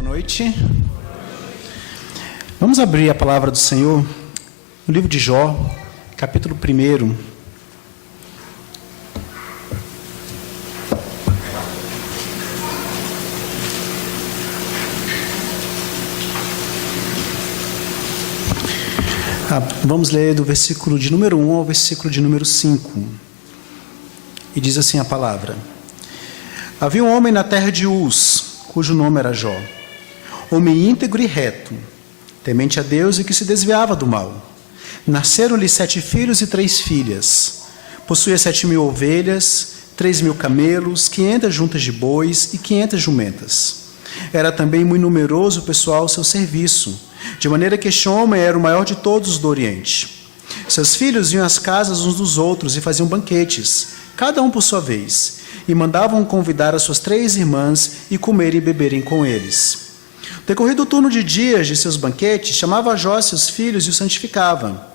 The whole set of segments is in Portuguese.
Boa noite. Vamos abrir a palavra do Senhor no livro de Jó, capítulo 1. Vamos ler do versículo de número 1 ao versículo de número 5. E diz assim a palavra: Havia um homem na terra de Uz, cujo nome era Jó, homem íntegro e reto, temente a Deus e que se desviava do mal. Nasceram-lhe 7 filhos e 3 filhas. Possuía 7.000 ovelhas, 3.000 camelos, 500 juntas de bois e 500 jumentas. Era também muito numeroso o pessoal ao seu serviço, de maneira que este homem era o maior de todos os do Oriente. Seus filhos iam às casas uns dos outros e faziam banquetes, cada um por sua vez, e mandavam convidar as suas 3 irmãs e comer e beberem com eles. Decorrido o turno de dias de seus banquetes, chamava a Jó seus filhos e os santificava.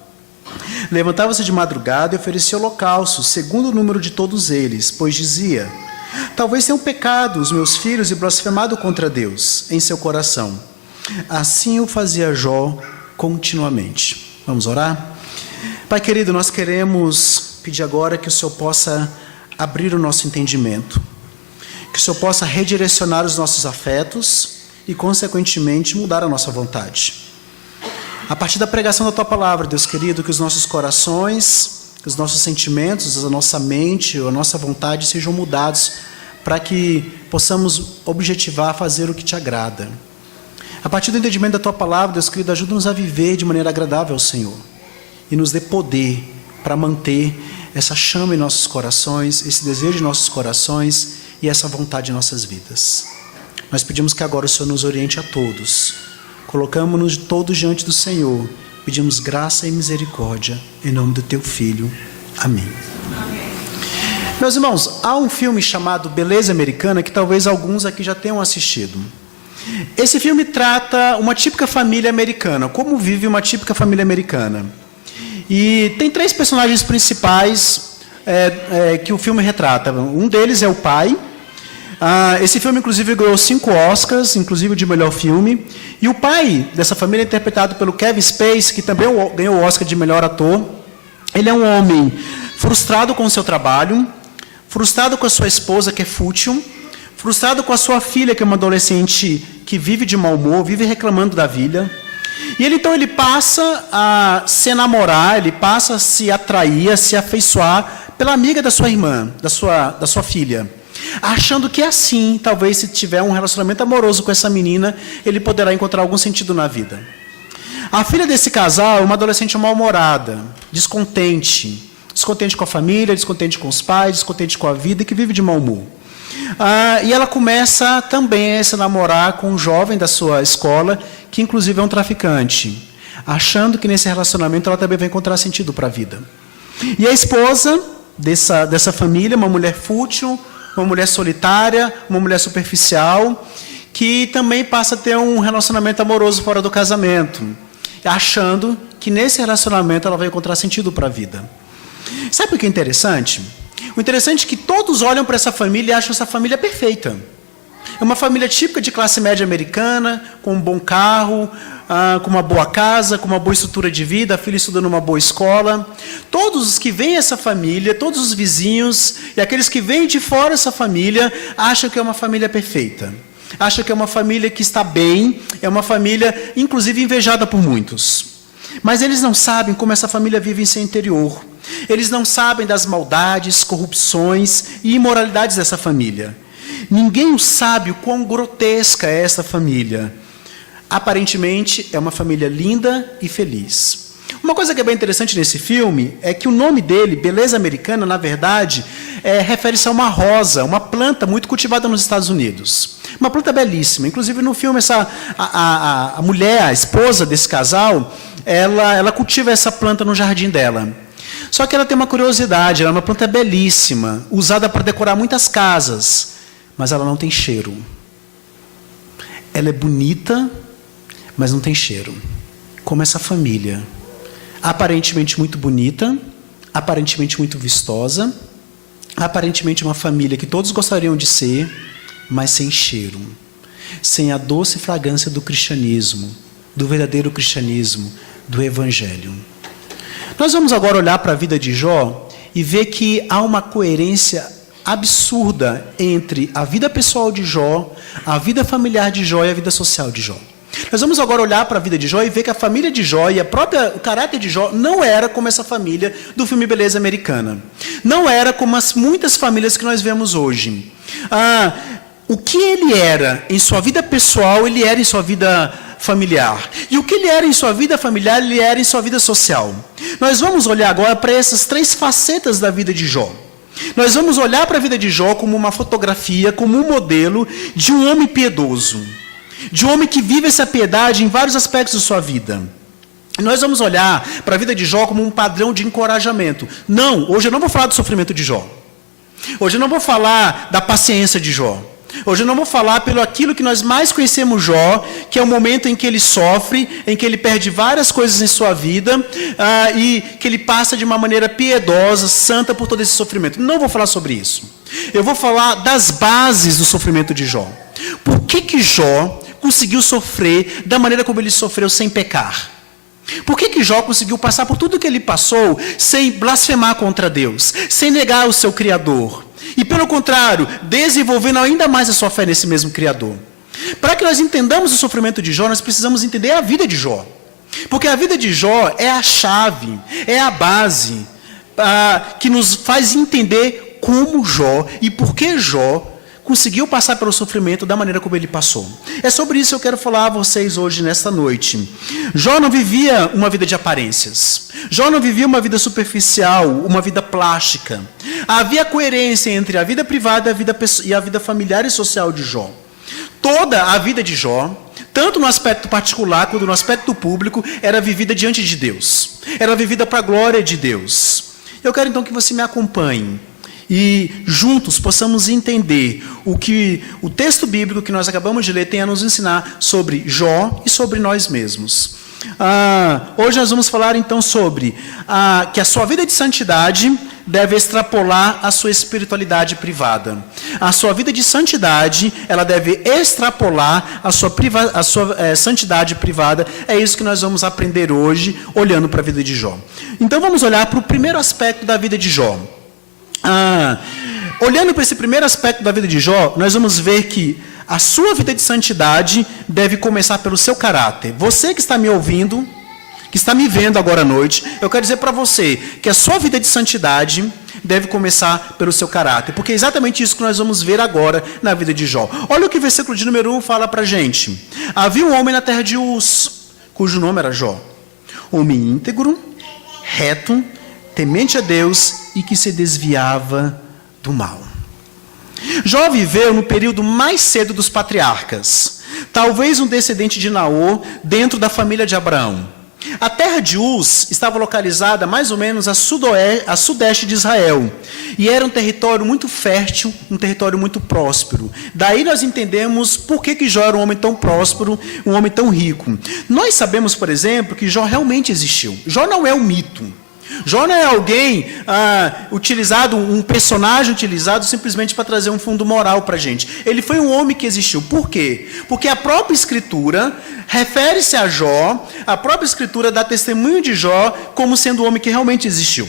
Levantava-se de madrugada e oferecia holocaustos, segundo o número de todos eles, pois dizia: talvez tenham pecado os meus filhos e blasfemado contra Deus em seu coração. Assim o fazia Jó continuamente. Vamos orar? Pai querido, nós queremos pedir agora que o Senhor possa abrir o nosso entendimento, que o Senhor possa redirecionar os nossos afetos e, consequentemente, mudar a nossa vontade. A partir da pregação da Tua Palavra, Deus querido, que os nossos corações, os nossos sentimentos, a nossa mente, a nossa vontade sejam mudados para que possamos objetivar fazer o que Te agrada. A partir do entendimento da Tua Palavra, Deus querido, ajuda-nos a viver de maneira agradável ao Senhor e nos dê poder para manter essa chama em nossos corações, esse desejo em nossos corações e essa vontade em nossas vidas. Nós pedimos que agora o Senhor nos oriente a todos. Colocamos-nos todos diante do Senhor. Pedimos graça e misericórdia em nome do Teu Filho. Amém. Amém. Meus irmãos, há um filme chamado Beleza Americana que talvez alguns aqui já tenham assistido. Esse filme trata uma típica família americana, como vive uma típica família americana. E tem 3 personagens principais que o filme retrata. Um deles é o pai. Esse filme, inclusive, ganhou 5 Oscars, inclusive de melhor filme. E o pai dessa família é interpretado pelo Kevin Spacey, que também ganhou o Oscar de melhor ator. Ele é um homem frustrado com o seu trabalho, frustrado com a sua esposa, que é fútil, frustrado com a sua filha, que é uma adolescente que vive de mau humor, vive reclamando da vida. E ele passa a se namorar, ele passa a se atrair, a se afeiçoar pela amiga da sua irmã, da sua filha, achando que assim, talvez se tiver um relacionamento amoroso com essa menina, ele poderá encontrar algum sentido na vida. A filha desse casal é uma adolescente mal-humorada, descontente com a família, descontente com os pais, descontente com a vida e que vive de mau humor. E ela começa também a se namorar com um jovem da sua escola, que inclusive é um traficante, achando que nesse relacionamento ela também vai encontrar sentido para a vida. E a esposa dessa família, uma mulher fútil, uma mulher solitária, uma mulher superficial, que também passa a ter um relacionamento amoroso fora do casamento, achando que nesse relacionamento ela vai encontrar sentido para a vida. Sabe o que é interessante? O interessante é que todos olham para essa família e acham essa família perfeita. É uma família típica de classe média americana, com um bom carro, com uma boa casa, com uma boa estrutura de vida, a filha estuda numa boa escola. Todos os que veem essa família, todos os vizinhos e aqueles que vêm de fora dessa família, acham que é uma família perfeita. Acham que é uma família que está bem, é uma família, inclusive, invejada por muitos. Mas eles não sabem como essa família vive em seu interior. Eles não sabem das maldades, corrupções e imoralidades dessa família. Ninguém sabe o quão grotesca é essa família. Aparentemente, é uma família linda e feliz. Uma coisa que é bem interessante nesse filme é que o nome dele, Beleza Americana, na verdade, refere-se a uma rosa, uma planta muito cultivada nos Estados Unidos. Uma planta belíssima. Inclusive, no filme, a mulher, a esposa desse casal, ela cultiva essa planta no jardim dela. Só que ela tem uma curiosidade, ela é uma planta belíssima, usada para decorar muitas casas, mas ela não tem cheiro. Ela é bonita, mas não tem cheiro. Como essa família. Aparentemente muito bonita, aparentemente muito vistosa, aparentemente uma família que todos gostariam de ser, mas sem cheiro. sem a doce fragrância do cristianismo, do verdadeiro cristianismo, do evangelho. Nós vamos agora olhar para a vida de Jó e ver que há uma coerência absurda entre a vida pessoal de Jó, a vida familiar de Jó e a vida social de Jó. Nós vamos agora olhar para a vida de Jó e ver que a família de Jó e o caráter de Jó não era como essa família do filme Beleza Americana. Não era como as muitas famílias que nós vemos hoje. O que ele era em sua vida pessoal, ele era em sua vida familiar. E o que ele era em sua vida familiar, ele era em sua vida social. Nós vamos olhar agora para essas três facetas da vida de Jó. Nós vamos olhar para a vida de Jó como uma fotografia, como um modelo de um homem piedoso. De um homem que vive essa piedade em vários aspectos de sua vida. Nós vamos olhar para a vida de Jó como um padrão de encorajamento. Não, hoje eu não vou falar do sofrimento de Jó. Hoje eu não vou falar da paciência de Jó. Hoje eu não vou falar pelo aquilo que nós mais conhecemos Jó, que é o momento em que ele sofre, em que ele perde várias coisas em sua vida, e que ele passa de uma maneira piedosa, santa por todo esse sofrimento. Não vou falar sobre isso. Eu vou falar das bases do sofrimento de Jó. Por que Jó conseguiu sofrer da maneira como ele sofreu sem pecar? Por que Jó conseguiu passar por tudo que ele passou sem blasfemar contra Deus, sem negar o seu Criador? E pelo contrário, desenvolvendo ainda mais a sua fé nesse mesmo Criador. Para que nós entendamos o sofrimento de Jó, nós precisamos entender a vida de Jó. Porque a vida de Jó é a chave, é a base que nos faz entender como Jó e por que Jó conseguiu passar pelo sofrimento da maneira como ele passou. É sobre isso que eu quero falar a vocês hoje, nesta noite. Jó não vivia uma vida de aparências. Jó não vivia uma vida superficial, uma vida plástica. Havia coerência entre a vida privada e a vida familiar e social de Jó. Toda a vida de Jó, tanto no aspecto particular quanto no aspecto público, era vivida diante de Deus. Era vivida para a glória de Deus. Eu quero então que você me acompanhe e juntos possamos entender o que o texto bíblico que nós acabamos de ler tem a nos ensinar sobre Jó e sobre nós mesmos. Hoje nós vamos falar então sobre que a sua vida de santidade deve extrapolar a sua espiritualidade privada. A sua vida de santidade, ela deve extrapolar a sua santidade privada. É isso que nós vamos aprender hoje, olhando para a vida de Jó. Então vamos olhar para o primeiro aspecto da vida de Jó. Olhando para esse primeiro aspecto da vida de Jó, nós vamos ver que a sua vida de santidade deve começar pelo seu caráter. Você que está me ouvindo, que está me vendo agora à noite, eu quero dizer para você que a sua vida de santidade deve começar pelo seu caráter, porque é exatamente isso que nós vamos ver agora na vida de Jó. Olha o que o versículo de número 1 fala para a gente. Havia um homem na terra de Uz, cujo nome era Jó. Homem íntegro, reto, temente a Deus e que se desviava do mal. Jó viveu no período mais cedo dos patriarcas, talvez um descendente de Naor dentro da família de Abraão. A terra de Uz estava localizada mais ou menos a sudeste de Israel, e era um território muito fértil, um território muito próspero. Daí nós entendemos por que Jó era um homem tão próspero, um homem tão rico. Nós sabemos, por exemplo, que Jó realmente existiu. Jó não é um mito. Jó não é alguém um personagem utilizado simplesmente para trazer um fundo moral para a gente. Ele foi um homem que existiu. Por quê? Porque a própria Escritura refere-se a Jó, a própria Escritura dá testemunho de Jó como sendo um homem que realmente existiu.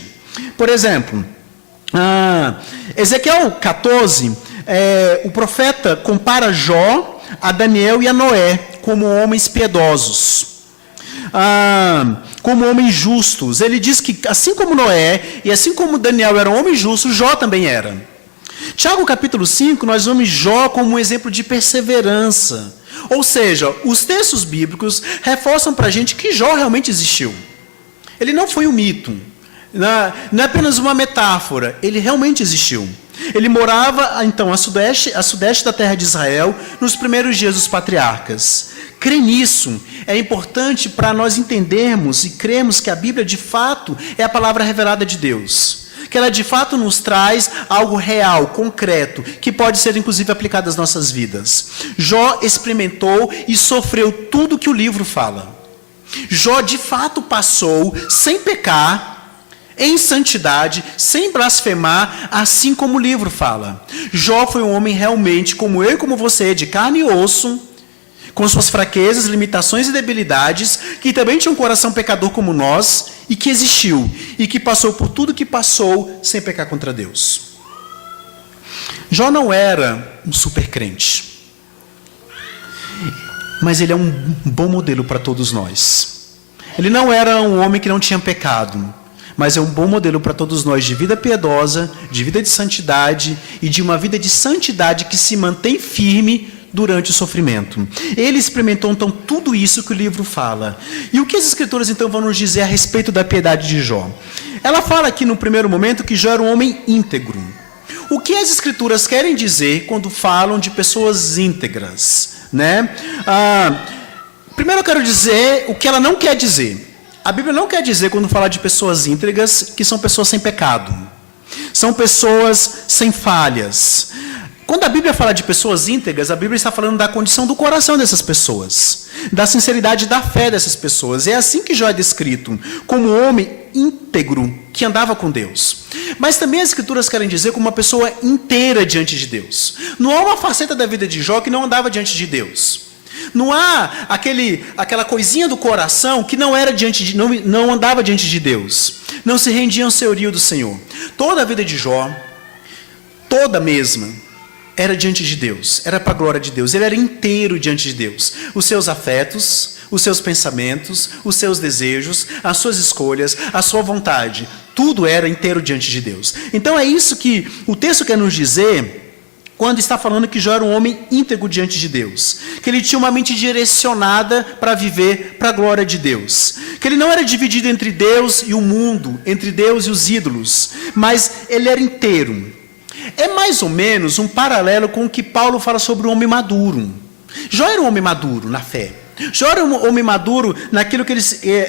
Por exemplo, Ezequiel 14, o profeta compara Jó a Daniel e a Noé como homens piedosos. Como homens justos. Ele diz que assim como Noé e assim como Daniel eram homens justos, Jó também era. Tiago capítulo 5, nós vemos Jó como um exemplo de perseverança. Ou seja, os textos bíblicos reforçam para a gente que Jó realmente existiu. Ele não foi um mito, não é apenas uma metáfora, ele realmente existiu. Ele morava, então, a sudeste da terra de Israel, nos primeiros dias dos patriarcas. Crer nisso é importante para nós entendermos e cremos que a Bíblia, de fato, é a palavra revelada de Deus. Que ela, de fato, nos traz algo real, concreto, que pode ser, inclusive, aplicado às nossas vidas. Jó experimentou e sofreu tudo que o livro fala. Jó, de fato, passou sem pecar, em santidade, sem blasfemar, assim como o livro fala. Jó foi um homem realmente, como eu e como você, de carne e osso, com suas fraquezas, limitações e debilidades, que também tinha um coração pecador como nós, e que existiu, e que passou por tudo que passou sem pecar contra Deus. Jó não era um super crente, mas ele é um bom modelo para todos nós. Ele não era um homem que não tinha pecado, mas é um bom modelo para todos nós de vida piedosa, de vida de santidade e de uma vida de santidade que se mantém firme durante o sofrimento. Ele experimentou então tudo isso que o livro fala. E o que as Escrituras então vão nos dizer a respeito da piedade de Jó? Ela fala aqui no primeiro momento que Jó era um homem íntegro. O que as Escrituras querem dizer quando falam de pessoas íntegras, né? Primeiro eu quero dizer o que ela não quer dizer. A Bíblia não quer dizer, quando fala de pessoas íntegras, que são pessoas sem pecado. São pessoas sem falhas. Quando a Bíblia fala de pessoas íntegras, a Bíblia está falando da condição do coração dessas pessoas, da sinceridade da fé dessas pessoas. É assim que Jó é descrito, como um homem íntegro que andava com Deus. Mas também as Escrituras querem dizer como uma pessoa inteira diante de Deus. Não há uma faceta da vida de Jó que não andava diante de Deus. Não há aquela coisinha do coração que não andava diante de Deus. Não se rendia ao senhorio do Senhor. Toda a vida de Jó, toda mesma, era diante de Deus, era para a glória de Deus. Ele era inteiro diante de Deus. Os seus afetos, os seus pensamentos, os seus desejos, as suas escolhas, a sua vontade, tudo era inteiro diante de Deus. Então é isso que o texto quer nos dizer quando está falando que Jó era um homem íntegro diante de Deus, que ele tinha uma mente direcionada para viver para a glória de Deus, que ele não era dividido entre Deus e o mundo, entre Deus e os ídolos, mas ele era inteiro. É mais ou menos um paralelo com o que Paulo fala sobre o homem maduro. Jó era um homem maduro na fé. Jó era um homem maduro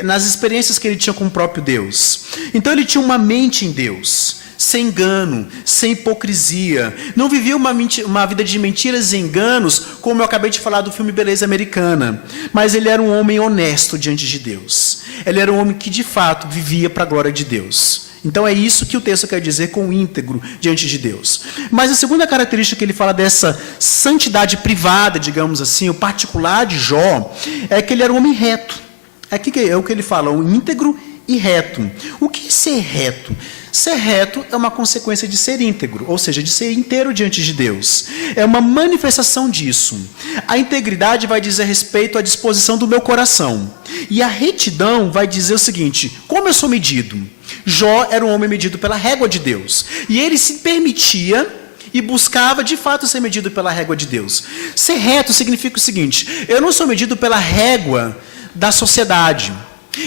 nas experiências que ele tinha com o próprio Deus. Então ele tinha uma mente em Deus, sem engano, sem hipocrisia. Não vivia uma vida de mentiras e enganos, como eu acabei de falar do filme Beleza Americana. Mas ele era um homem honesto diante de Deus. Ele era um homem que de fato vivia para a glória de Deus. Então é isso que o texto quer dizer com íntegro diante de Deus. Mas a segunda característica que ele fala dessa santidade privada, digamos assim, o particular de Jó, é que ele era um homem reto. Aqui é o que ele fala, o íntegro e reto. O que é ser reto? Ser reto é uma consequência de ser íntegro, ou seja, de ser inteiro diante de Deus. É uma manifestação disso. A integridade vai dizer respeito à disposição do meu coração. E a retidão vai dizer o seguinte: como eu sou medido? Jó era um homem medido pela régua de Deus. E ele se permitia e buscava de fato ser medido pela régua de Deus. Ser reto significa o seguinte: eu não sou medido pela régua da sociedade.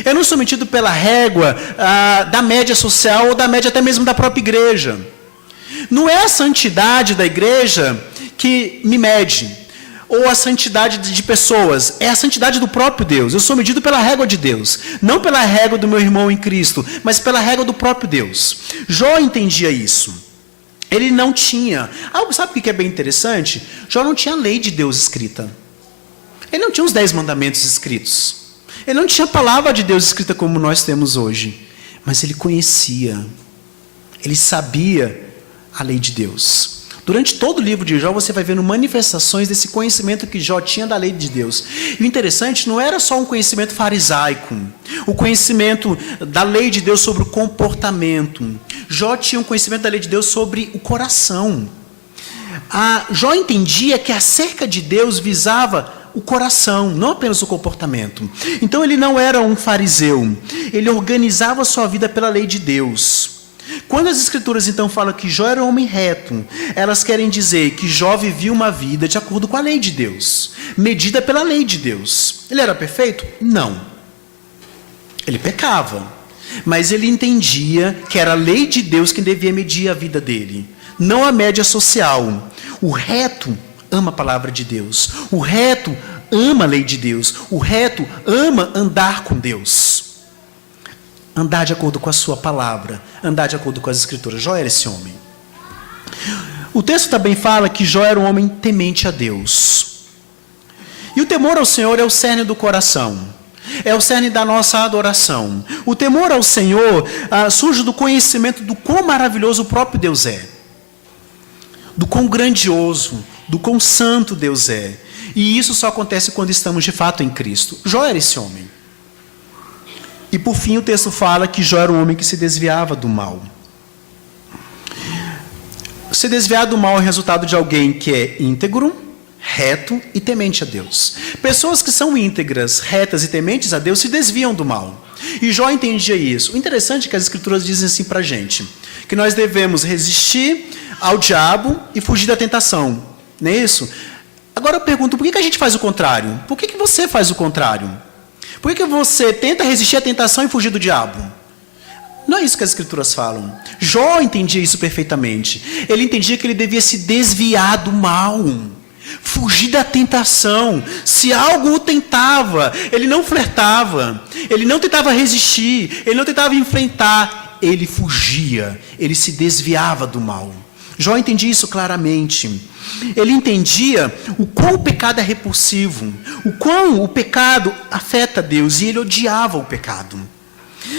Eu não sou medido pela régua da média social ou da média até mesmo da própria igreja. Não é a santidade da igreja que me mede, ou a santidade de pessoas, é a santidade do próprio Deus. Eu sou medido pela régua de Deus, não pela régua do meu irmão em Cristo, mas pela régua do próprio Deus. Jó entendia isso. Ele não tinha... sabe o que é bem interessante? Jó não tinha a lei de Deus escrita. Ele não tinha os 10 mandamentos escritos. Ele não tinha a palavra de Deus escrita como nós temos hoje, mas ele conhecia, ele sabia a lei de Deus. Durante todo o livro de Jó, você vai vendo manifestações desse conhecimento que Jó tinha da lei de Deus. E o interessante não era só um conhecimento farisaico, o conhecimento da lei de Deus sobre o comportamento. Jó tinha um conhecimento da lei de Deus sobre o coração. Jó entendia que acerca de Deus visava o coração, não apenas o comportamento. Então ele não era um fariseu, ele organizava a sua vida pela lei de Deus. Quando as Escrituras então falam que Jó era um homem reto, elas querem dizer que Jó vivia uma vida de acordo com a lei de Deus, medida pela lei de Deus. Ele era perfeito? Não. Ele pecava, mas ele entendia que era a lei de Deus que devia medir a vida dele, não a média social. O reto ama a palavra de Deus. O reto ama a lei de Deus. O reto ama andar com Deus. Andar de acordo com a sua palavra. Andar de acordo com as Escrituras. Jó era esse homem. O texto também fala que Jó era um homem temente a Deus. E o temor ao Senhor é o cerne do coração. É o cerne da nossa adoração. O temor ao Senhor surge do conhecimento do quão maravilhoso o próprio Deus é. Do quão grandioso, do quão santo Deus é. E isso só acontece quando estamos de fato em Cristo. Jó era esse homem. E por fim o texto fala que Jó era um homem que se desviava do mal. Se desviar do mal é resultado de alguém que é íntegro, reto e temente a Deus. Pessoas que são íntegras, retas e tementes a Deus se desviam do mal. E Jó entendia isso. O interessante é que as Escrituras dizem assim para a gente, que nós devemos resistir ao diabo e fugir da tentação. Não é isso? Agora eu pergunto, por que a gente faz o contrário? Por que você faz o contrário? Por que você tenta resistir à tentação e fugir do diabo? Não é isso que as Escrituras falam. Jó entendia isso perfeitamente. Ele entendia que ele devia se desviar do mal, fugir da tentação. Se algo o tentava, ele não flertava, ele não tentava resistir, ele não tentava enfrentar, ele fugia, ele se desviava do mal. Jó entendia isso claramente. Ele entendia o quão o pecado é repulsivo, o quão o pecado afeta Deus, e ele odiava o pecado.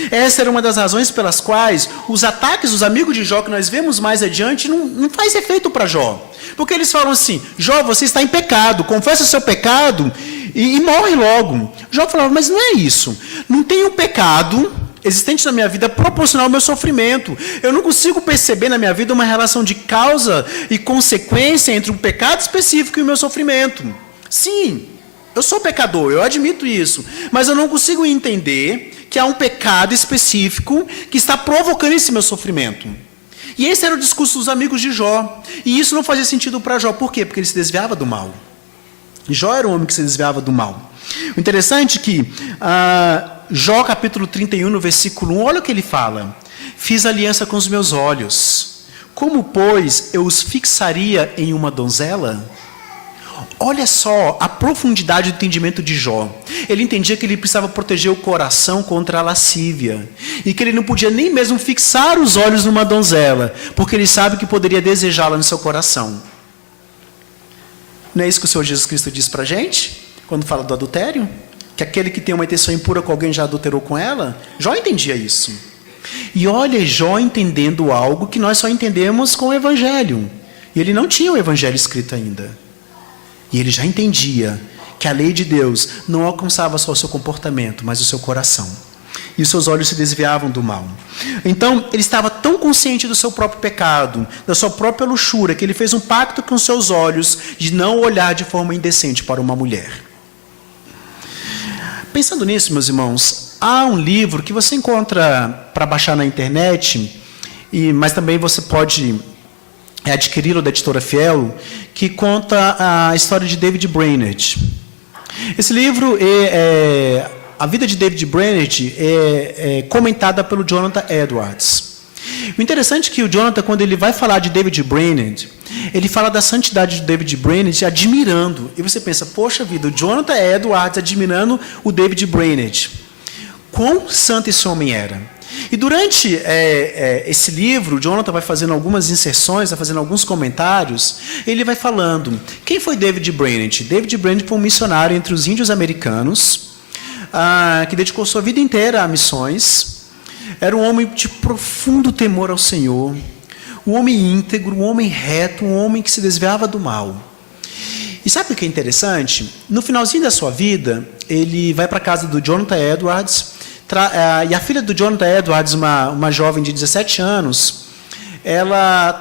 Essa era uma das razões pelas quais os ataques dos amigos de Jó, que nós vemos mais adiante, não faz efeito para Jó. Porque eles falam assim, Jó, você está em pecado, confessa o seu pecado e morre logo. Jó falava, mas não é isso. Não tem um pecado existente na minha vida proporcional ao meu sofrimento. Eu não consigo perceber na minha vida uma relação de causa e consequência entre um pecado específico e o meu sofrimento. Sim, eu sou pecador, eu admito isso, mas eu não consigo entender que há um pecado específico que está provocando esse meu sofrimento. E esse era o discurso dos amigos de Jó. E isso não fazia sentido para Jó. Por quê? Porque ele se desviava do mal. Jó era um homem que se desviava do mal. O interessante é que Jó capítulo 31, no versículo 1, olha o que ele fala. Fiz aliança com os meus olhos. Como, pois, eu os fixaria em uma donzela? Olha só a profundidade do entendimento de Jó. Ele entendia que ele precisava proteger o coração contra a lascívia. E que ele não podia nem mesmo fixar os olhos numa donzela, porque ele sabe que poderia desejá-la no seu coração. Não é isso que o Senhor Jesus Cristo diz para a gente? Quando fala do adultério? Que aquele que tem uma intenção impura com alguém já adulterou com ela? Jó entendia isso. E olha, Jó entendendo algo que nós só entendemos com o Evangelho. E ele não tinha o Evangelho escrito ainda. E ele já entendia que a lei de Deus não alcançava só o seu comportamento, mas o seu coração. E os seus olhos se desviavam do mal. Então, ele estava tão consciente do seu próprio pecado, da sua própria luxúria, que ele fez um pacto com seus olhos de não olhar de forma indecente para uma mulher. Pensando nisso, meus irmãos, há um livro que você encontra para baixar na internet, mas também você pode adquiri-lo da editora Fiel, que conta a história de David Brainerd. Esse livro, a vida de David Brainerd é comentada pelo Jonathan Edwards. O interessante é que o Jonathan, quando ele vai falar de David Brainerd, ele fala da santidade de David Brainerd admirando. E você pensa, poxa vida, o Jonathan Edwards admirando o David Brainerd. Quão santo esse homem era. E durante esse livro, o Jonathan vai fazendo algumas inserções, vai fazendo alguns comentários, ele vai falando, quem foi David Brainerd? David Brainerd foi um missionário entre os índios americanos, que dedicou sua vida inteira a missões, era um homem de profundo temor ao Senhor, um homem íntegro, um homem reto, um homem que se desviava do mal. E sabe o que é interessante? No finalzinho da sua vida, ele vai para a casa do Jonathan Edwards, e a filha do Jonathan Edwards, uma jovem de 17 anos, ela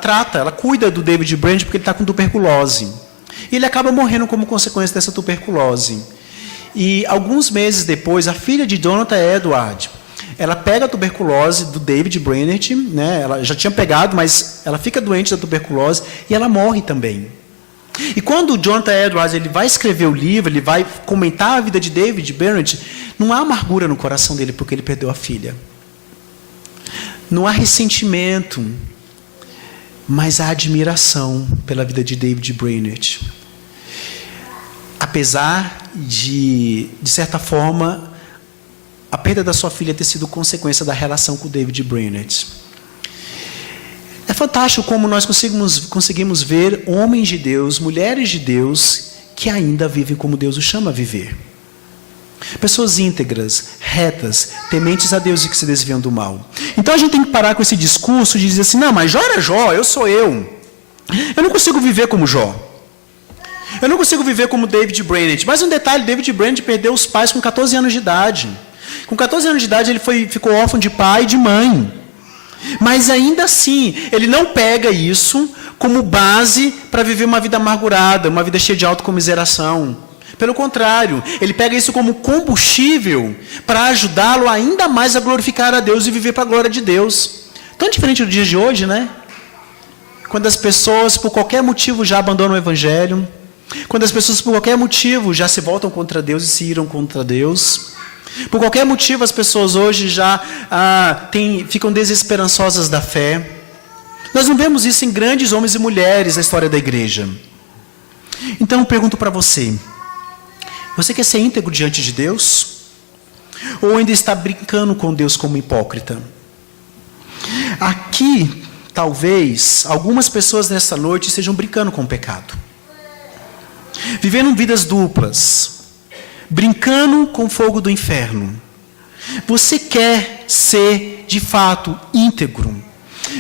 cuida do David Brainerd porque ele está com tuberculose. E ele acaba morrendo como consequência dessa tuberculose. E alguns meses depois, a filha de Jonathan Edwards, ela pega a tuberculose do David Brainerd, né? Ela já tinha pegado, mas ela fica doente da tuberculose e ela morre também. E quando o Jonathan Edwards ele vai escrever o livro, ele vai comentar a vida de David Brainerd, não há amargura no coração dele porque ele perdeu a filha. Não há ressentimento, mas há admiração pela vida de David Brainerd. Apesar de certa forma, a perda da sua filha ter sido consequência da relação com o David Brainerd. É fantástico como nós conseguimos ver homens de Deus, mulheres de Deus, que ainda vivem como Deus os chama a viver. Pessoas íntegras, retas, tementes a Deus e que se desviam do mal. Então a gente tem que parar com esse discurso de dizer assim, não, mas Jó era Jó, eu sou eu. Eu não consigo viver como Jó. Eu não consigo viver como David Brainerd. Mas um detalhe, David Brainerd perdeu os pais com 14 anos de idade. Com 14 anos de idade ele ficou órfão de pai e de mãe. Mas ainda assim, ele não pega isso como base para viver uma vida amargurada, uma vida cheia de autocomiseração. Pelo contrário, ele pega isso como combustível para ajudá-lo ainda mais a glorificar a Deus e viver para a glória de Deus. Tão diferente do dia de hoje, né? Quando as pessoas, por qualquer motivo, já abandonam o Evangelho. Quando as pessoas, por qualquer motivo, já se voltam contra Deus e se iram contra Deus. Por qualquer motivo, as pessoas hoje já ficam desesperançosas da fé. Nós não vemos isso em grandes homens e mulheres na história da igreja. Então, eu pergunto para você. Você quer ser íntegro diante de Deus? Ou ainda está brincando com Deus como hipócrita? Aqui, talvez, algumas pessoas nessa noite estejam brincando com o pecado. Vivendo vidas duplas. Brincando com o fogo do inferno. Você quer ser, de fato, íntegro.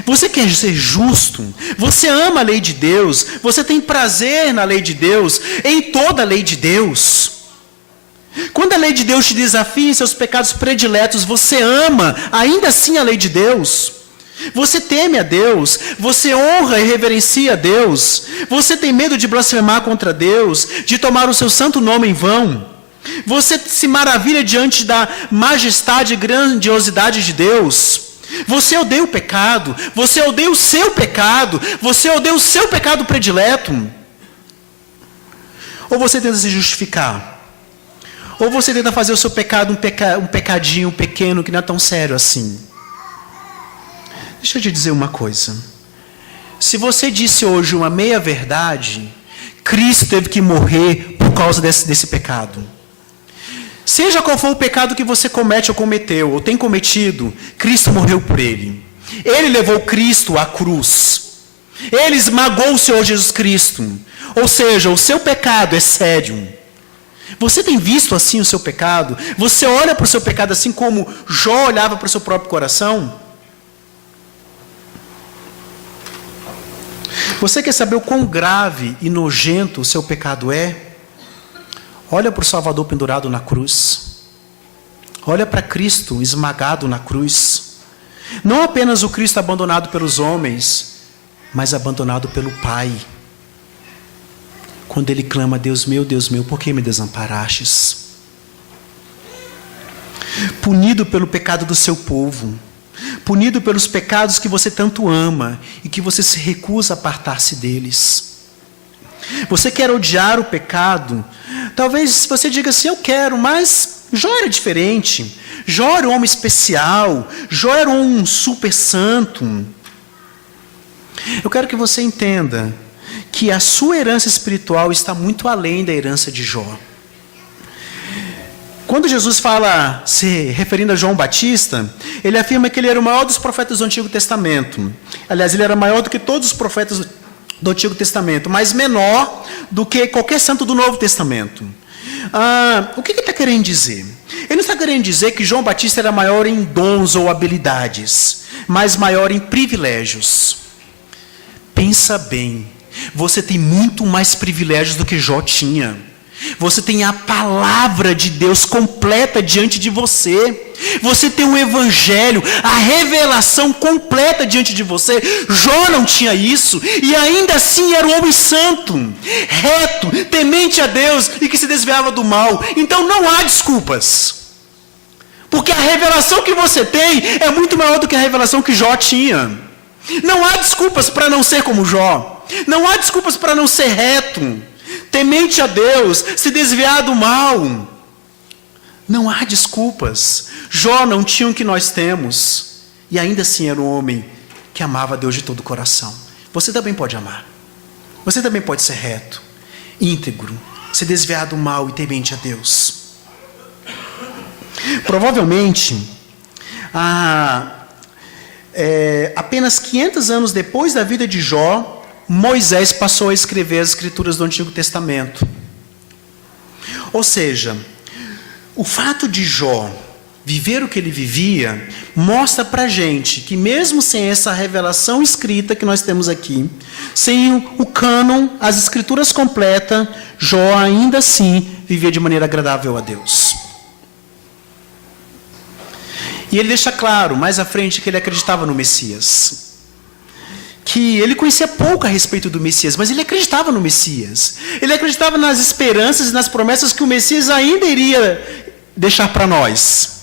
Você quer ser justo. Você ama a lei de Deus. Você tem prazer na lei de Deus. Em toda a lei de Deus. Quando a lei de Deus te desafia em seus pecados prediletos, você ama ainda assim a lei de Deus. Você teme a Deus, você honra e reverencia a Deus, você tem medo de blasfemar contra Deus, de tomar o seu santo nome em vão. Você se maravilha diante da majestade e grandiosidade de Deus. Você odeia o pecado, você odeia o seu pecado, você odeia o seu pecado predileto. Ou você tenta se justificar. Ou você tenta fazer o seu pecado um pecadinho pequeno que não é tão sério assim. Deixa eu te dizer uma coisa. Se você disse hoje uma meia-verdade, Cristo teve que morrer por causa desse pecado. Seja qual for o pecado que você comete ou cometeu, ou tem cometido, Cristo morreu por ele. Ele levou Cristo à cruz. Ele esmagou o Senhor Jesus Cristo. Ou seja, o seu pecado é sério. Você tem visto assim o seu pecado? Você olha para o seu pecado assim como Jó olhava para o seu próprio coração? Você quer saber o quão grave e nojento o seu pecado é? Olha para o Salvador pendurado na cruz. Olha para Cristo esmagado na cruz. Não apenas o Cristo abandonado pelos homens, mas abandonado pelo Pai. Quando ele clama, Deus meu, por que me desamparastes? Punido pelo pecado do seu povo. Punido pelos pecados que você tanto ama e que você se recusa a apartar-se deles. Você quer odiar o pecado? Talvez você diga assim, eu quero, mas Jó era diferente. Jó era um homem especial. Jó era um super santo. Eu quero que você entenda que a sua herança espiritual está muito além da herança de Jó. Quando Jesus fala, se referindo a João Batista, ele afirma que ele era o maior dos profetas do Antigo Testamento. Aliás, ele era maior do que todos os profetas do Antigo Testamento, mas menor do que qualquer santo do Novo Testamento. O que ele está querendo dizer? Ele não está querendo dizer que João Batista era maior em dons ou habilidades, mas maior em privilégios. Pensa bem, você tem muito mais privilégios do que Jó tinha. Você tem a palavra de Deus completa diante de você. Você tem o evangelho, a revelação completa diante de você. Jó não tinha isso, e ainda assim era um homem santo, reto, temente a Deus e que se desviava do mal. Então não há desculpas, porque a revelação que você tem é muito maior do que a revelação que Jó tinha. Não há desculpas para não ser como Jó. Não há desculpas para não ser reto, temente a Deus, se desviar do mal. Não há desculpas. Jó não tinha o que nós temos, e ainda assim era um homem que amava a Deus de todo o coração. Você também pode amar. Você também pode ser reto, íntegro, se desviar do mal e temente a Deus. Provavelmente, apenas 500 anos depois da vida de Jó, Moisés passou a escrever as escrituras do Antigo Testamento. Ou seja, o fato de Jó viver o que ele vivia, mostra pra gente que mesmo sem essa revelação escrita que nós temos aqui, sem o cânon, as escrituras completas, Jó ainda assim vivia de maneira agradável a Deus. E ele deixa claro, mais à frente, que ele acreditava no Messias. Que ele conhecia pouco a respeito do Messias, mas ele acreditava no Messias. Ele acreditava nas esperanças e nas promessas que o Messias ainda iria deixar para nós.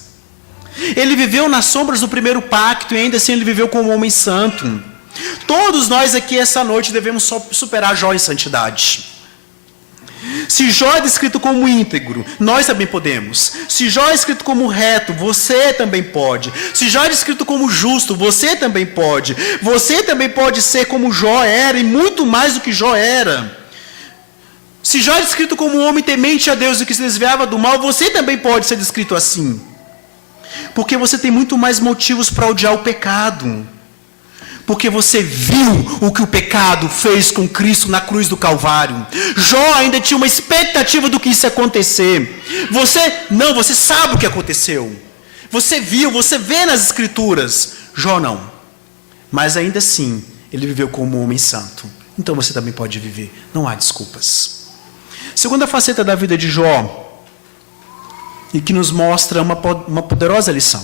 Ele viveu nas sombras do primeiro pacto e ainda assim ele viveu como um homem santo. Todos nós aqui essa noite devemos superar Jó em santidade. Se Jó é descrito como íntegro, nós também podemos. Se Jó é escrito como reto, você também pode. Se Jó é descrito como justo, você também pode. Você também pode ser como Jó era e muito mais do que Jó era. Se Jó é descrito como um homem temente a Deus e que se desviava do mal, você também pode ser descrito assim. Porque você tem muito mais motivos para odiar o pecado. Porque você viu o que o pecado fez com Cristo na cruz do Calvário. Jó ainda tinha uma expectativa do que isso ia acontecer. Você sabe o que aconteceu. Você viu, você vê nas escrituras. Jó não. Mas ainda assim, ele viveu como um homem santo. Então você também pode viver. Não há desculpas. Segunda faceta da vida de Jó, e que nos mostra uma poderosa lição.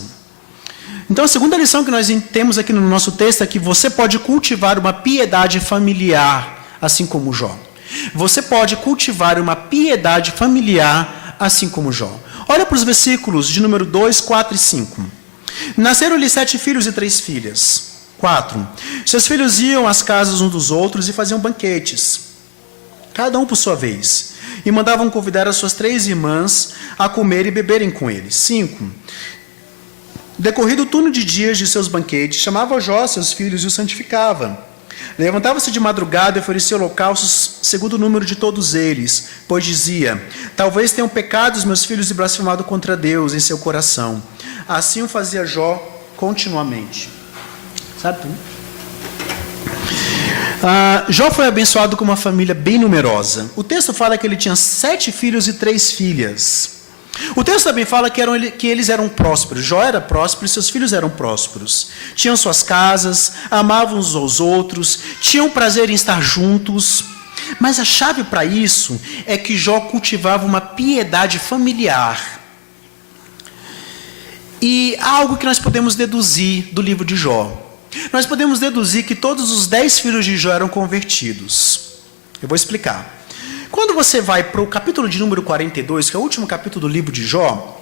Então, a segunda lição que nós temos aqui no nosso texto é que você pode cultivar uma piedade familiar, assim como Jó. Você pode cultivar uma piedade familiar, assim como Jó. Olha para os versículos de número 2, 4 e 5. Nasceram-lhe 7 filhos e 3 filhas. 4. Seus filhos iam às casas uns dos outros e faziam banquetes, cada um por sua vez, e mandavam convidar as suas 3 irmãs a comer e beberem com eles. 5. Decorrido o turno de dias de seus banquetes, chamava Jó seus filhos e os santificava. Levantava-se de madrugada e oferecia holocaustos segundo o número de todos eles, pois dizia: talvez tenham pecado os meus filhos e blasfemado contra Deus em seu coração. Assim o fazia Jó continuamente. Sabe? Jó foi abençoado com uma família bem numerosa. O texto fala que ele tinha 7 filhos e 3 filhas. O texto também fala que eles eram prósperos. Jó era próspero e seus filhos eram prósperos. Tinham suas casas, amavam uns aos outros, tinham prazer em estar juntos. Mas a chave para isso é que Jó cultivava uma piedade familiar. E há algo que nós podemos deduzir do livro de Jó. Nós podemos deduzir que todos os 10 filhos de Jó eram convertidos. Eu vou explicar. Quando você vai para o capítulo de número 42, que é o último capítulo do livro de Jó,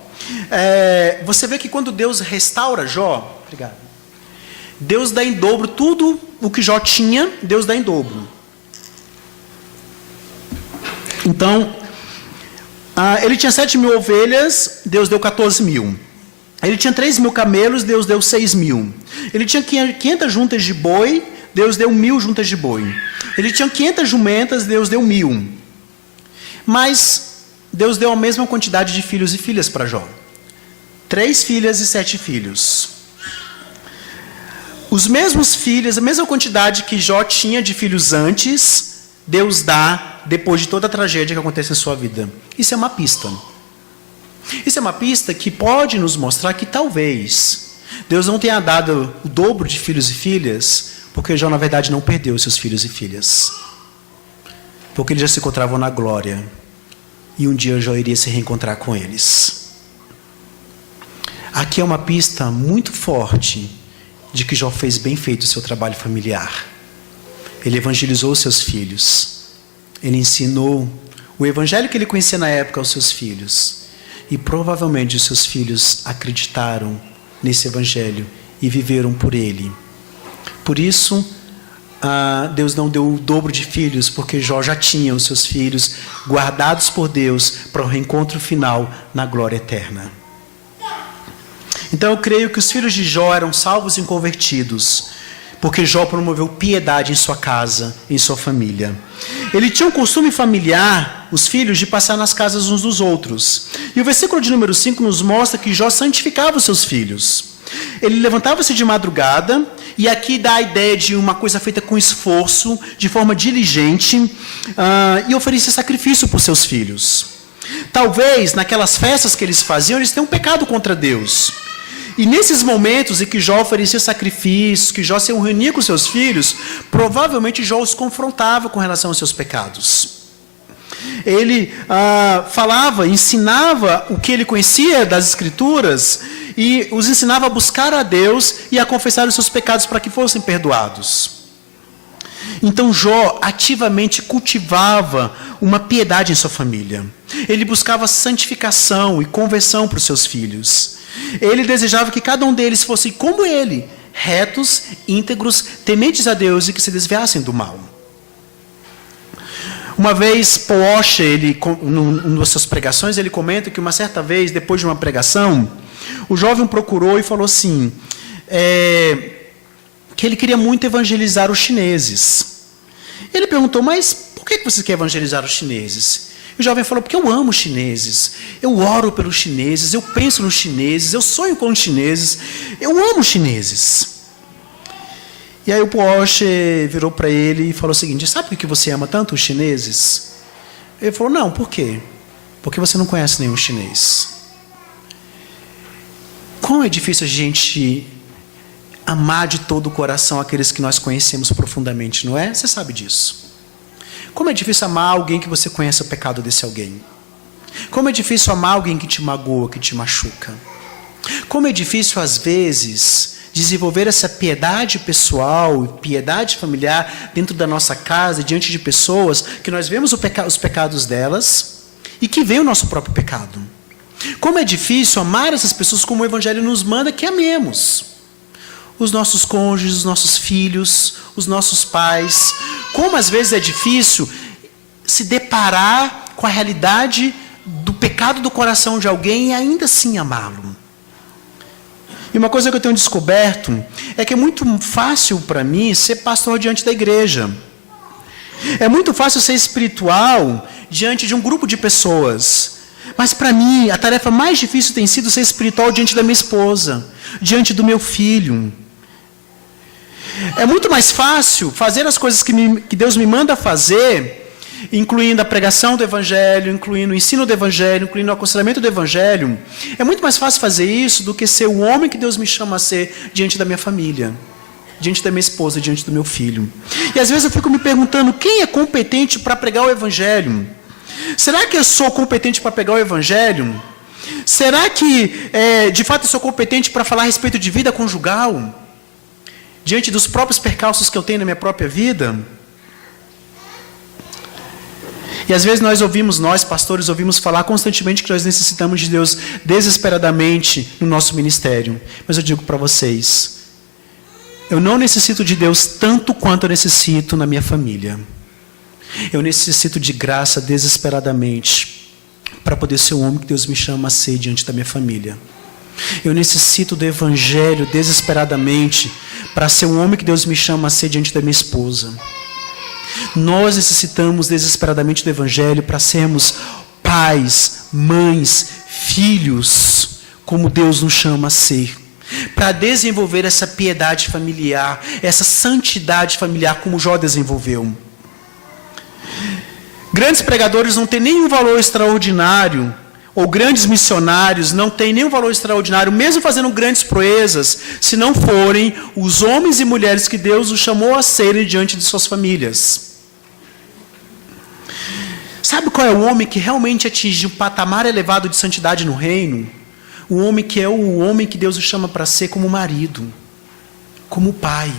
você vê que quando Deus restaura Jó, Deus dá em dobro tudo o que Jó tinha, Deus dá em dobro. Então, ele tinha 7.000 ovelhas, Deus deu 14.000. Ele tinha 3.000 camelos, Deus deu 6.000. Ele tinha 500 juntas de boi, Deus deu 1.000 juntas de boi. Ele tinha 500 jumentas, Deus deu 1.000. Mas Deus deu a mesma quantidade de filhos e filhas para Jó. 3 filhas e 7 filhos. Os mesmos filhos, a mesma quantidade que Jó tinha de filhos antes, Deus dá depois de toda a tragédia que acontece em sua vida. Isso é uma pista. Isso é uma pista que pode nos mostrar que talvez Deus não tenha dado o dobro de filhos e filhas, porque Jó, na verdade, não perdeu seus filhos e filhas. Porque eles já se encontravam na glória. E um dia Jó iria se reencontrar com eles. Aqui é uma pista muito forte de que Jó fez bem feito o seu trabalho familiar. Ele evangelizou os seus filhos. Ele ensinou o evangelho que ele conhecia na época aos seus filhos. E provavelmente os seus filhos acreditaram nesse evangelho e viveram por ele. Por isso, Deus não deu o dobro de filhos, porque Jó já tinha os seus filhos guardados por Deus para o reencontro final na glória eterna. Então eu creio que os filhos de Jó eram salvos e convertidos, porque Jó promoveu piedade em sua casa, em sua família. Ele tinha um costume familiar, os filhos, de passar nas casas uns dos outros. E o versículo de número 5 nos mostra que Jó santificava os seus filhos. Ele levantava-se de madrugada, e aqui dá a ideia de uma coisa feita com esforço, de forma diligente, e oferecia sacrifício por seus filhos. Talvez, naquelas festas que eles faziam, eles tenham um pecado contra Deus. E nesses momentos em que Jó oferecia sacrifícios, que Jó se reunia com seus filhos, provavelmente Jó os confrontava com relação aos seus pecados. Ele falava, ensinava o que ele conhecia das Escrituras e os ensinava a buscar a Deus e a confessar os seus pecados para que fossem perdoados. Então Jó ativamente cultivava uma piedade em sua família. Ele buscava santificação e conversão para os seus filhos. Ele desejava que cada um deles fosse como ele, retos, íntegros, tementes a Deus e que se desviassem do mal. Uma vez, Paul Washer, numa das suas pregações, ele comenta que uma certa vez, depois de uma pregação, o jovem procurou e falou assim, que ele queria muito evangelizar os chineses. Ele perguntou, mas por que você quer evangelizar os chineses? E o jovem falou, porque eu amo os chineses, eu oro pelos chineses, eu penso nos chineses, eu sonho com os chineses, eu amo os chineses. E aí o Paul Washer virou para ele e falou o seguinte, sabe por que você ama tanto os chineses? Ele falou, não, por quê? Porque você não conhece nenhum chinês. Como é difícil a gente amar de todo o coração aqueles que nós conhecemos profundamente, não é? Você sabe disso. Como é difícil amar alguém que você conhece o pecado desse alguém. Como é difícil amar alguém que te magoa, que te machuca. Como é difícil, às vezes, desenvolver essa piedade pessoal, piedade familiar dentro da nossa casa, diante de pessoas que nós vemos os pecados delas e que vê o nosso próprio pecado. Como é difícil amar essas pessoas como o Evangelho nos manda que amemos. Os nossos cônjuges, os nossos filhos, os nossos pais. Como às vezes é difícil se deparar com a realidade do pecado do coração de alguém e ainda assim amá-lo. E uma coisa que eu tenho descoberto é que é muito fácil para mim ser pastor diante da igreja. É muito fácil ser espiritual diante de um grupo de pessoas. Mas para mim, a tarefa mais difícil tem sido ser espiritual diante da minha esposa, diante do meu filho. É muito mais fácil fazer as coisas que Deus me manda fazer, incluindo a pregação do Evangelho, incluindo o ensino do Evangelho, incluindo o aconselhamento do Evangelho. É muito mais fácil fazer isso do que ser o homem que Deus me chama a ser diante da minha família, diante da minha esposa, diante do meu filho. E às vezes eu fico me perguntando, quem é competente para pregar o Evangelho? Será que eu sou competente para pregar o Evangelho? Será que, de fato, eu sou competente para falar a respeito de vida conjugal? Diante dos próprios percalços que eu tenho na minha própria vida? E às vezes nós pastores, ouvimos falar constantemente que nós necessitamos de Deus desesperadamente no nosso ministério. Mas eu digo para vocês, eu não necessito de Deus tanto quanto eu necessito na minha família. Eu necessito de graça desesperadamente para poder ser o homem que Deus me chama a ser diante da minha família. Eu necessito do Evangelho desesperadamente para ser o homem que Deus me chama a ser diante da minha esposa. Nós necessitamos desesperadamente do Evangelho para sermos pais, mães, filhos, como Deus nos chama a ser. Para desenvolver essa piedade familiar, essa santidade familiar como Jó desenvolveu. Grandes pregadores não têm nenhum valor extraordinário, ou grandes missionários não têm nenhum valor extraordinário, mesmo fazendo grandes proezas, se não forem os homens e mulheres que Deus os chamou a serem diante de suas famílias. Sabe qual é o homem que realmente atinge um patamar elevado de santidade no reino? O homem que é o homem que Deus o chama para ser como marido, como pai.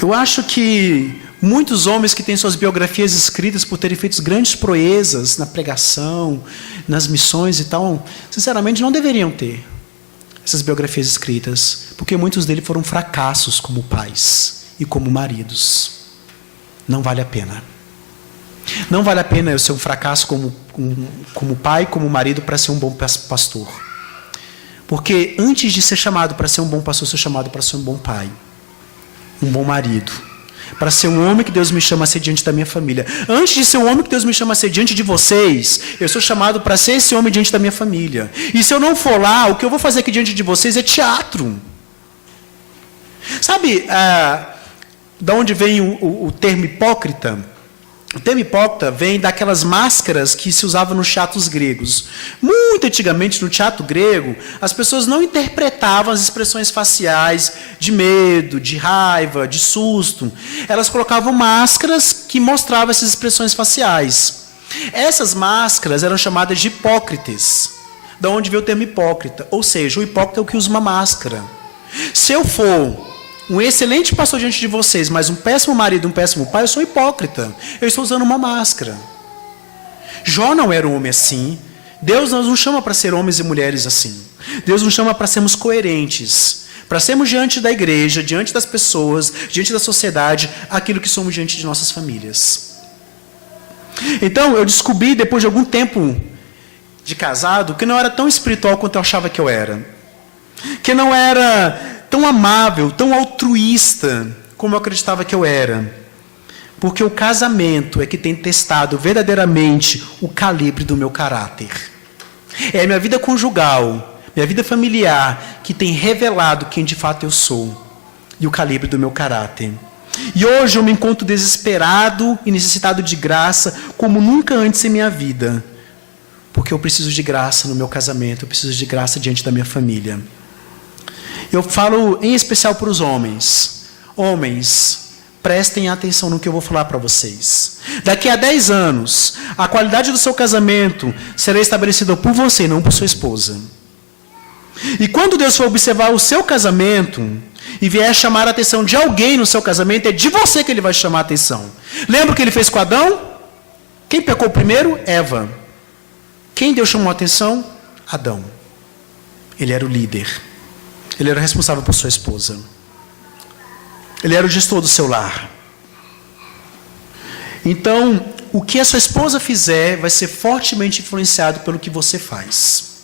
Eu acho que muitos homens que têm suas biografias escritas por terem feito grandes proezas na pregação, nas missões e tal, sinceramente não deveriam ter essas biografias escritas, porque muitos deles foram fracassos como pais e como maridos. Não vale a pena. Não vale a pena eu ser um fracasso como pai, como marido, para ser um bom pastor. Porque antes de ser chamado para ser um bom pastor, eu sou chamado para ser um bom pai, um bom marido, para ser um homem que Deus me chama a ser diante da minha família. Antes de ser um homem que Deus me chama a ser diante de vocês, eu sou chamado para ser esse homem diante da minha família. E se eu não for lá, o que eu vou fazer aqui diante de vocês é teatro. Sabe, da onde vem o termo hipócrita? O termo hipócrita vem daquelas máscaras que se usavam nos teatros gregos. Muito antigamente, no teatro grego, as pessoas não interpretavam as expressões faciais de medo, de raiva, de susto. Elas colocavam máscaras que mostravam essas expressões faciais. Essas máscaras eram chamadas de hipócrites, da onde veio o termo hipócrita. Ou seja, o hipócrita é o que usa uma máscara. Se eu for um excelente pastor diante de vocês, mas um péssimo marido, um péssimo pai, eu sou hipócrita. Eu estou usando uma máscara. Jó não era um homem assim. Deus não nos chama para ser homens e mulheres assim. Deus nos chama para sermos coerentes, para sermos diante da igreja, diante das pessoas, diante da sociedade, aquilo que somos diante de nossas famílias. Então, eu descobri, depois de algum tempo de casado, que não era tão espiritual quanto eu achava que eu era. Que não era tão amável, tão altruísta como eu acreditava que eu era. Porque o casamento é que tem testado verdadeiramente o calibre do meu caráter. É a minha vida conjugal, minha vida familiar, que tem revelado quem de fato eu sou e o calibre do meu caráter. E hoje eu me encontro desesperado e necessitado de graça como nunca antes em minha vida. Porque eu preciso de graça no meu casamento, eu preciso de graça diante da minha família. Eu falo em especial para os homens. Homens, prestem atenção no que eu vou falar para vocês. Daqui a 10 anos, a qualidade do seu casamento será estabelecida por você e não por sua esposa. E quando Deus for observar o seu casamento e vier chamar a atenção de alguém no seu casamento, é de você que ele vai chamar a atenção. Lembra o que ele fez com Adão? Quem pecou primeiro? Eva. Quem Deus chamou a atenção? Adão. Ele era o líder. Ele era responsável por sua esposa. Ele era o gestor do seu lar. Então, o que a sua esposa fizer vai ser fortemente influenciado pelo que você faz.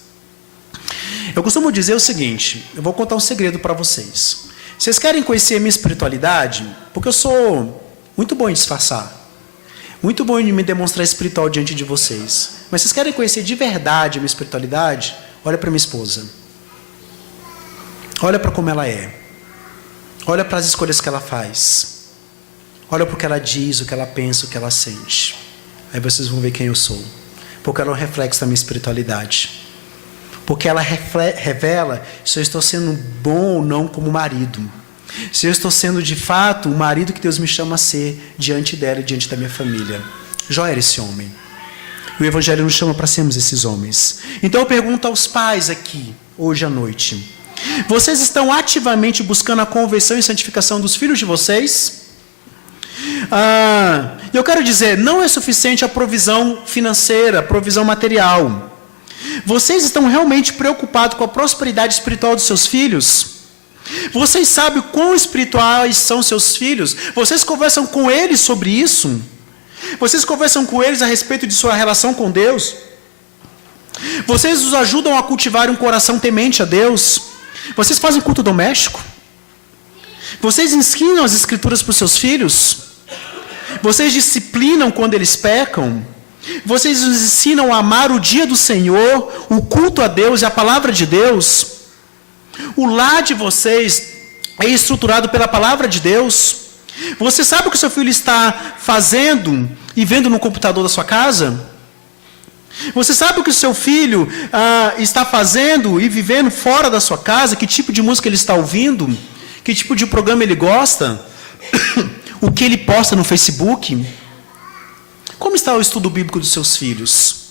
Eu costumo dizer o seguinte, eu vou contar um segredo para vocês. Vocês querem conhecer a minha espiritualidade? Porque eu sou muito bom em disfarçar. Muito bom em me demonstrar espiritual diante de vocês. Mas vocês querem conhecer de verdade a minha espiritualidade? Olha para minha esposa. Olha para como ela é. Olha para as escolhas que ela faz. Olha para o que ela diz, o que ela pensa, o que ela sente. Aí vocês vão ver quem eu sou. Porque ela é um reflexo da minha espiritualidade. Porque ela revela se eu estou sendo bom ou não como marido. Se eu estou sendo de fato o marido que Deus me chama a ser diante dela e diante da minha família. Jó era esse homem. O Evangelho nos chama para sermos esses homens. Então eu pergunto aos pais aqui, hoje à noite. Vocês estão ativamente buscando a conversão e santificação dos filhos de vocês? Eu quero dizer, não é suficiente a provisão financeira, a provisão material. Vocês estão realmente preocupados com a prosperidade espiritual dos seus filhos? Vocês sabem quão espirituais são seus filhos? Vocês conversam com eles sobre isso? Vocês conversam com eles a respeito de sua relação com Deus? Vocês os ajudam a cultivar um coração temente a Deus? Vocês fazem culto doméstico? Vocês ensinam as escrituras para os seus filhos? Vocês disciplinam quando eles pecam? Vocês os ensinam a amar o dia do Senhor, o culto a Deus e a palavra de Deus? O lar de vocês é estruturado pela palavra de Deus? Você sabe o que o seu filho está fazendo e vendo no computador da sua casa? Você sabe o que o seu filho está fazendo e vivendo fora da sua casa? Que tipo de música ele está ouvindo? Que tipo de programa ele gosta? O que ele posta no Facebook? Como está o estudo bíblico dos seus filhos?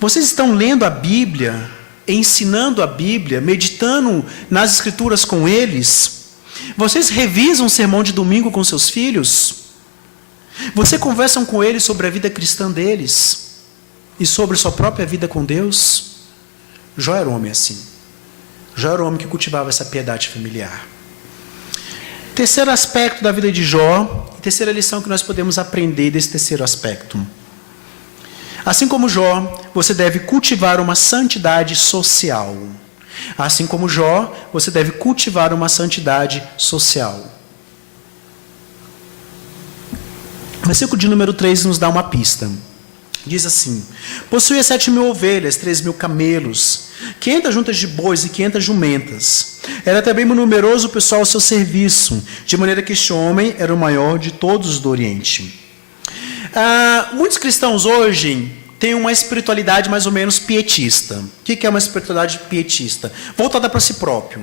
Vocês estão lendo a Bíblia, ensinando a Bíblia, meditando nas Escrituras com eles? Vocês revisam o sermão de domingo com seus filhos? Vocês conversam com eles sobre a vida cristã deles? E sobre sua própria vida com Deus? Jó era um homem assim. Jó era um homem que cultivava essa piedade familiar. Terceiro aspecto da vida de Jó, e terceira lição que nós podemos aprender desse terceiro aspecto. Assim como Jó, você deve cultivar uma santidade social. Assim como Jó, você deve cultivar uma santidade social. O versículo de número 3 nos dá uma pista. Diz assim: possuía 7.000 ovelhas, 3.000 camelos, 500 juntas de bois e 500 jumentas. Era também numeroso o pessoal ao seu serviço, de maneira que este homem era o maior de todos do Oriente. Muitos cristãos hoje têm uma espiritualidade mais ou menos pietista. O que é uma espiritualidade pietista? Voltada para si próprio.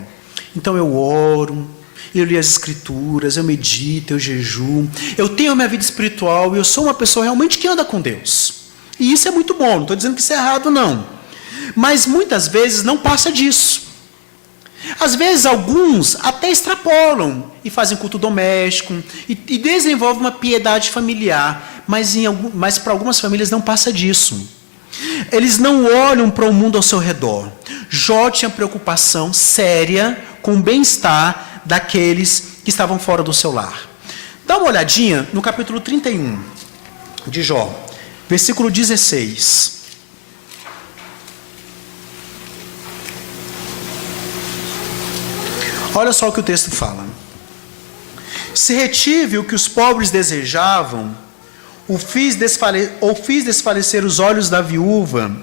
Então eu oro, eu leio as escrituras, eu medito, eu jejuo, eu tenho a minha vida espiritual e eu sou uma pessoa realmente que anda com Deus. E isso é muito bom, não estou dizendo que isso é errado, não. Mas muitas vezes não passa disso. Às vezes alguns até extrapolam e fazem culto doméstico e desenvolvem uma piedade familiar, mas para algumas famílias não passa disso. Eles não olham para o mundo ao seu redor. Jó tinha preocupação séria com o bem-estar daqueles que estavam fora do seu lar. Dá uma olhadinha no capítulo 31 de Jó, versículo 16. Olha só o que o texto fala. Se retive o que os pobres desejavam, ou fiz desfalecer os olhos da viúva,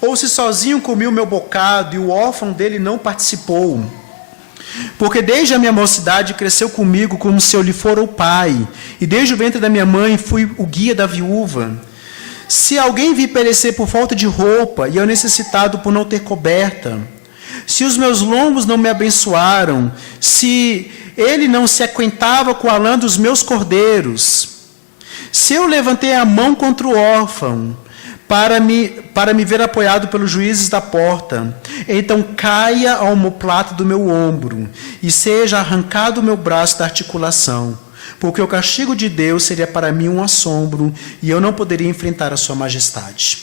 ou se sozinho comi o meu bocado e o órfão dele não participou. Porque desde a minha mocidade cresceu comigo como se eu lhe fora o pai, e desde o ventre da minha mãe fui o guia da viúva. Se alguém vir perecer por falta de roupa, e eu necessitado por não ter coberta, se os meus lombos não me abençoaram, se ele não se aquentava com a lã dos meus cordeiros, se eu levantei a mão contra o órfão, para me ver apoiado pelos juízes da porta, então caia a omoplata do meu ombro, e seja arrancado o meu braço da articulação, porque o castigo de Deus seria para mim um assombro, e eu não poderia enfrentar a sua majestade.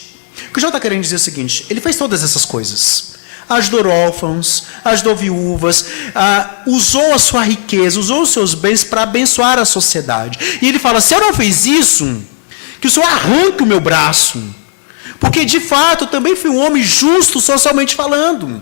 O que o Jó está querendo dizer é o seguinte: ele fez todas essas coisas. Ajudou órfãos, ajudou viúvas, usou a sua riqueza, usou os seus bens para abençoar a sociedade. E ele fala: se eu não fiz isso, que o Senhor arranque o meu braço. Porque, de fato, eu também fui um homem justo socialmente falando.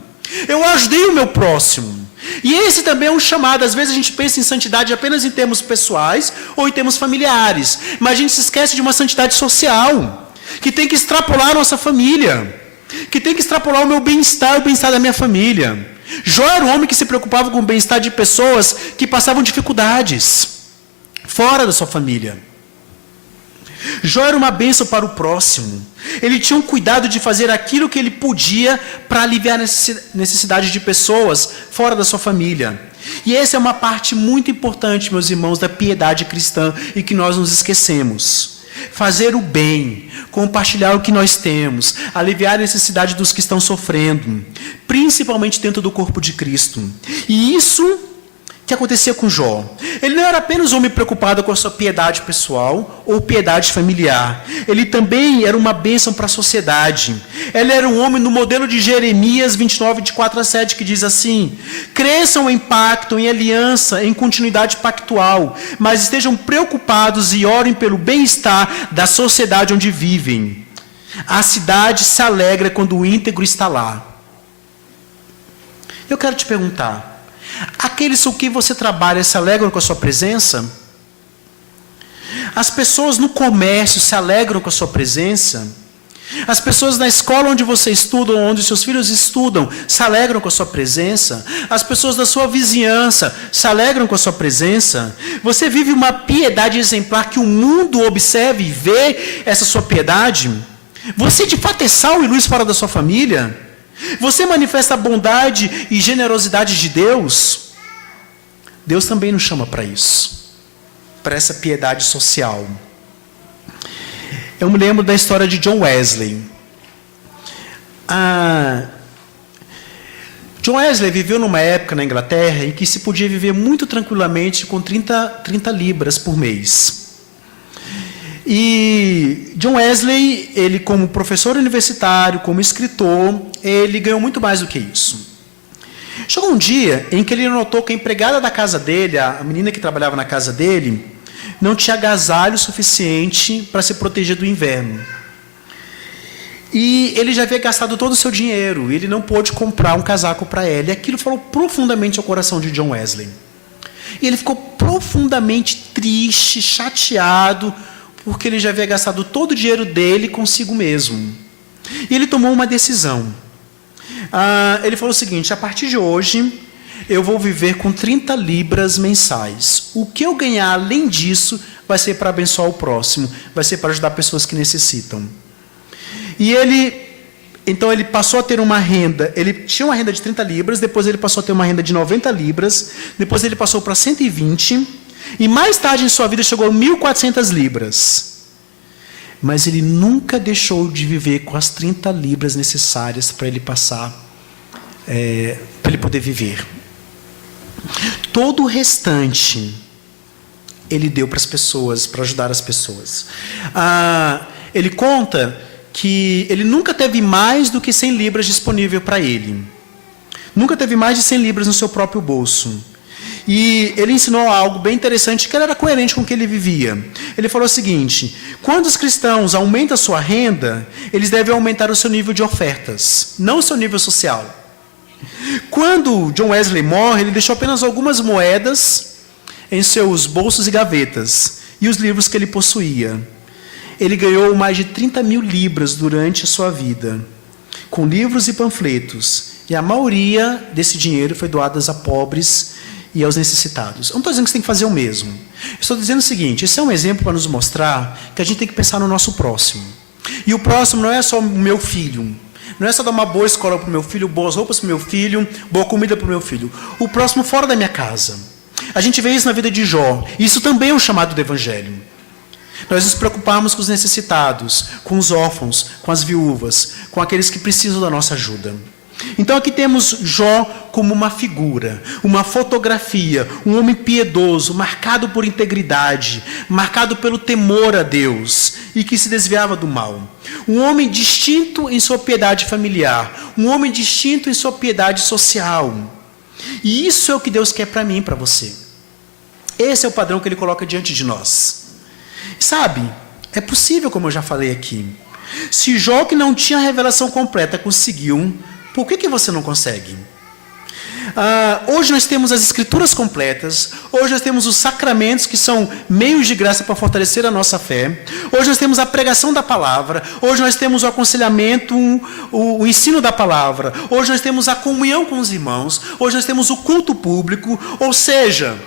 Eu ajudei o meu próximo. E esse também é um chamado. Às vezes a gente pensa em santidade apenas em termos pessoais ou em termos familiares. Mas a gente se esquece de uma santidade social, que tem que extrapolar a nossa família, que tem que extrapolar o meu bem-estar, o bem-estar da minha família. Jó era um homem que se preocupava com o bem-estar de pessoas que passavam dificuldades fora da sua família. Jó era uma bênção para o próximo. Ele tinha um cuidado de fazer aquilo que ele podia para aliviar a necessidade de pessoas fora da sua família. E essa é uma parte muito importante, meus irmãos, da piedade cristã e que nós nos esquecemos. Fazer o bem, compartilhar o que nós temos, aliviar a necessidade dos que estão sofrendo, principalmente dentro do corpo de Cristo. E isso que acontecia com Jó. Ele não era apenas um homem preocupado com a sua piedade pessoal ou piedade familiar. Ele também era uma bênção para a sociedade. Ele era um homem no modelo de Jeremias 29, de 4 a 7, que diz assim: cresçam em pacto, em aliança, em continuidade pactual, mas estejam preocupados e orem pelo bem-estar da sociedade onde vivem. A cidade se alegra quando o íntegro está lá. Eu quero te perguntar: aqueles com quem você trabalha se alegram com a sua presença? As pessoas no comércio se alegram com a sua presença? As pessoas na escola onde você estuda, onde seus filhos estudam, se alegram com a sua presença? As pessoas da sua vizinhança se alegram com a sua presença? Você vive uma piedade exemplar que o mundo observe e vê essa sua piedade? Você de fato é sal e luz fora da sua família? Você manifesta a bondade e generosidade de Deus? Deus também nos chama para isso, para essa piedade social. Eu me lembro da história de John Wesley. John Wesley viveu numa época na Inglaterra em que se podia viver muito tranquilamente com 30 libras por mês. E John Wesley, ele como professor universitário, como escritor, ele ganhou muito mais do que isso. Chegou um dia em que ele notou que a empregada da casa dele, a menina que trabalhava na casa dele, não tinha agasalho suficiente para se proteger do inverno. E ele já havia gastado todo o seu dinheiro, e ele não pôde comprar um casaco para ela. E aquilo falou profundamente ao coração de John Wesley. E ele ficou profundamente triste, chateado, porque ele já havia gastado todo o dinheiro dele consigo mesmo. E ele tomou uma decisão. Ele falou o seguinte: a partir de hoje, eu vou viver com 30 libras mensais. O que eu ganhar além disso vai ser para abençoar o próximo, vai ser para ajudar pessoas que necessitam. E então ele passou a ter uma renda, ele tinha uma renda de 30 libras, depois ele passou a ter uma renda de 90 libras, depois ele passou para 120, e mais tarde em sua vida chegou a 1.400 libras. Mas ele nunca deixou de viver com as 30 libras necessárias para ele passar, para ele poder viver. Todo o restante ele deu para as pessoas, para ajudar as pessoas. Ele conta que ele nunca teve mais do que 100 libras disponível para ele. Nunca teve mais de 100 libras no seu próprio bolso. E ele ensinou algo bem interessante, que ele era coerente com o que ele vivia. Ele falou o seguinte: quando os cristãos aumentam a sua renda, eles devem aumentar o seu nível de ofertas, não o seu nível social. Quando John Wesley morre, ele deixou apenas algumas moedas em seus bolsos e gavetas, e os livros que ele possuía. Ele ganhou mais de 30 mil libras durante a sua vida, com livros e panfletos, e a maioria desse dinheiro foi doada a pobres e aos necessitados. Eu não estou dizendo que você tem que fazer o mesmo. Eu estou dizendo o seguinte: esse é um exemplo para nos mostrar que a gente tem que pensar no nosso próximo. E o próximo não é só o meu filho. Não é só dar uma boa escola para o meu filho, boas roupas para o meu filho, boa comida para o meu filho. O próximo fora da minha casa. A gente vê isso na vida de Jó. Isso também é um chamado do Evangelho. Nós nos preocuparmos com os necessitados, com os órfãos, com as viúvas, com aqueles que precisam da nossa ajuda. Então aqui temos Jó como uma figura, uma fotografia, um homem piedoso, marcado por integridade, marcado pelo temor a Deus e que se desviava do mal. Um homem distinto em sua piedade familiar, um homem distinto em sua piedade social. E isso é o que Deus quer para mim e para você. Esse é o padrão que Ele coloca diante de nós. Sabe, é possível, como eu já falei aqui. Se Jó, que não tinha a revelação completa, conseguiu, por que você não consegue? Hoje nós temos as escrituras completas, hoje nós temos os sacramentos, que são meios de graça para fortalecer a nossa fé, hoje nós temos a pregação da palavra, hoje nós temos o aconselhamento, o ensino da palavra, hoje nós temos a comunhão com os irmãos, hoje nós temos o culto público, ou seja,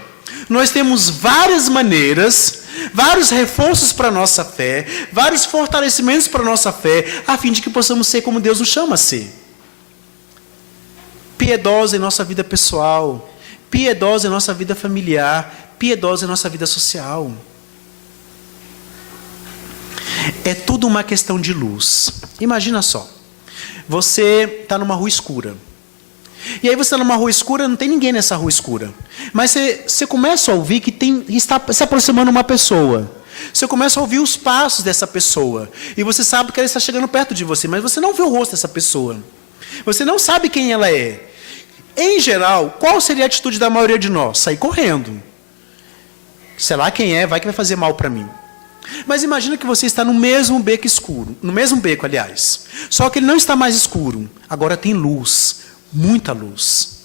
nós temos várias maneiras, vários reforços para a nossa fé, vários fortalecimentos para a nossa fé, a fim de que possamos ser como Deus nos chama a ser. Piedosa em nossa vida pessoal, piedosa em nossa vida familiar, piedosa em nossa vida social. É tudo uma questão de luz. Imagina só, você está numa rua escura. E aí você está numa rua escura, não tem ninguém nessa rua escura. Mas você começa a ouvir que está se aproximando uma pessoa. Você começa a ouvir os passos dessa pessoa. E você sabe que ela está chegando perto de você, mas você não vê o rosto dessa pessoa. Você não sabe quem ela é. Em geral, qual seria a atitude da maioria de nós? Sair correndo. Sei lá quem é, vai que vai fazer mal para mim. Mas imagina que você está no mesmo beco escuro. No mesmo beco, aliás. Só que ele não está mais escuro. Agora tem luz. Muita luz.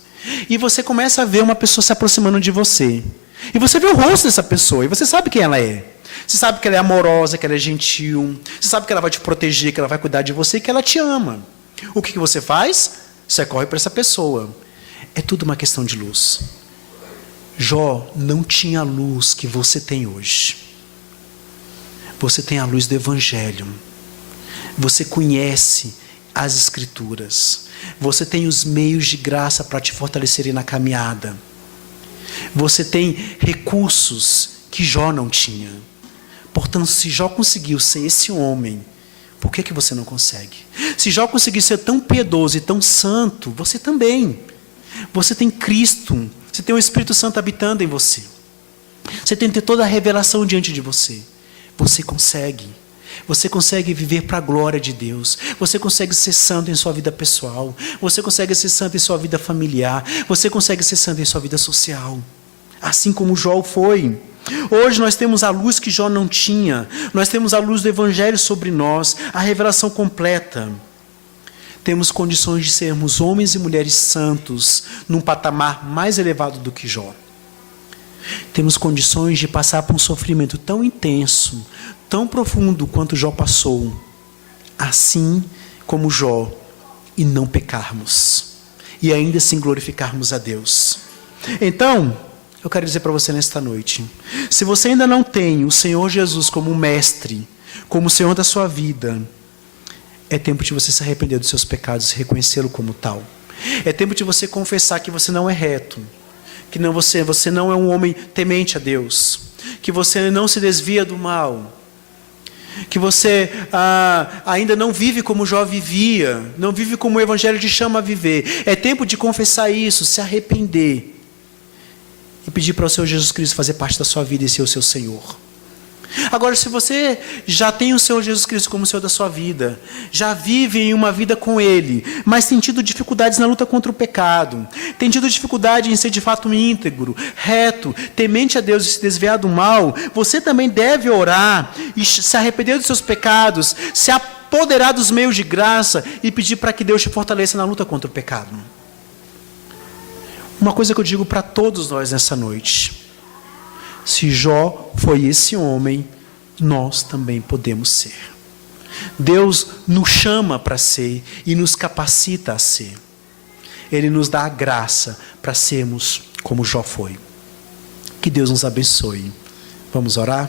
E você começa a ver uma pessoa se aproximando de você. E você vê o rosto dessa pessoa. E você sabe quem ela é. Você sabe que ela é amorosa, que ela é gentil. Você sabe que ela vai te proteger, que ela vai cuidar de você, que ela te ama. O que você faz? Você corre para essa pessoa. É tudo uma questão de luz. Jó não tinha a luz que você tem hoje. Você tem a luz do Evangelho. Você conhece as Escrituras. Você tem os meios de graça para te fortalecerem na caminhada. Você tem recursos que Jó não tinha. Portanto, se Jó conseguiu ser esse homem, por que você não consegue? Se Jó conseguiu ser tão piedoso e tão santo, você também. Você tem Cristo, você tem o Espírito Santo habitando em você. Você tem que ter toda a revelação diante de você. Você consegue. Você consegue viver para a glória de Deus. Você consegue ser santo em sua vida pessoal. Você consegue ser santo em sua vida familiar. Você consegue ser santo em sua vida social. Assim como Jó foi. Hoje nós temos a luz que Jó não tinha. Nós temos a luz do Evangelho sobre nós. A revelação completa. Temos condições de sermos homens e mulheres santos num patamar mais elevado do que Jó. Temos condições de passar por um sofrimento tão intenso, tão profundo quanto Jó passou, assim como Jó, e não pecarmos. e ainda assim glorificarmos a Deus. Então, eu quero dizer para você nesta noite, se você ainda não tem o Senhor Jesus como mestre, como Senhor da sua vida, é tempo de você se arrepender dos seus pecados e reconhecê-lo como tal. É tempo de você confessar que você não é reto, que você não é um homem temente a Deus, que você não se desvia do mal, que você ainda não vive como Jó vivia, não vive como o Evangelho te chama a viver. É tempo de confessar isso, se arrepender e pedir para o Senhor Jesus Cristo fazer parte da sua vida e ser o seu Senhor. Agora, se você já tem o Senhor Jesus Cristo como Senhor da sua vida, já vive em uma vida com Ele, mas tem tido dificuldades na luta contra o pecado, tem tido dificuldade em ser de fato íntegro, reto, temente a Deus e se desviar do mal, você também deve orar e se arrepender dos seus pecados, se apoderar dos meios de graça e pedir para que Deus te fortaleça na luta contra o pecado. Uma coisa que eu digo para todos nós nessa noite: se Jó foi esse homem, nós também podemos ser. Deus nos chama para ser e nos capacita a ser. Ele nos dá a graça para sermos como Jó foi. Que Deus nos abençoe. Vamos orar?